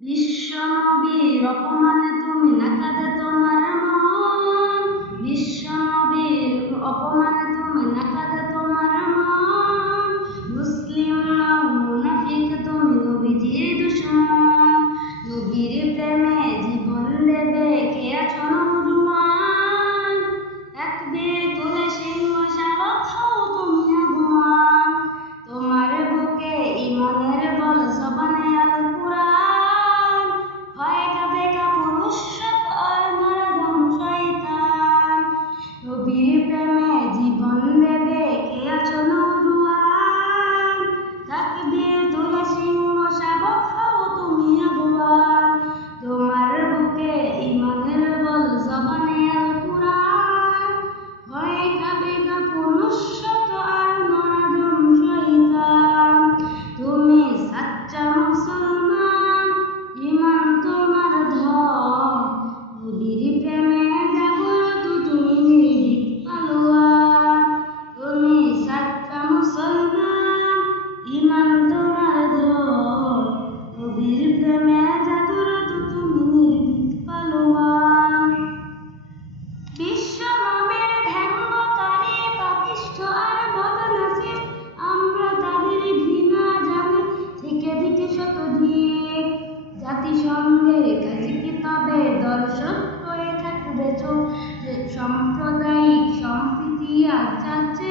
বিশ্বনবীর অপমানে তুমি না কাঁদে তোমার মন। বিশ্বনবীর অপমানে তুমি না কাঁদে তোমার মন। মুসলিম নও মুনাফিক তুমি নবীজির দুশমন। নবীর প্রেমে জীবন দেবে কে আছো নওজোয়ান। তাকবীর তুলে সিংহ শাবক হও তুমি আগুয়ান। তোমার বুকে ঈমানের বল জবানে আল কুরআন। হয় কাঁপে কাপুরুষ আর নরদম শয়তান। নবীর প্রেমে জীবন দেবে কে আছো নওজোয়ান। তাকবীর তুলে সিংহ শাবক হও তুমি আগুয়ান। তোমার বুকে ঈমানের বল জবানে আল কুরআন। হয় কাঁপে কাপুরুষ আর নরদম শয়তান। তুমি সাচ্চা মুসলমান, ঈমান তোমার ধন। নবীর প্রেমে জাগ্রত তুমি নির্ভীক পালোয়ান। তুমি সাচ্চা মুসলমান, ঈমান তোমার ধন। নবীর প্রেমে জাগ্রত তুমি নির্ভীক পালোয়ান। বিশ্বনবীর ধ্যানকারী পাপিষ্ঠ আর বদনসিব, আমরা তাদের ঘৃণা জানি থেকে দিকে শতধিক। জাতিসংঘের কাছে কিতাবে দর্শক হয়ে থাকবে চোখ। সাম্প্রদায়িক সম্প্রীতি আজ যাচ্ছে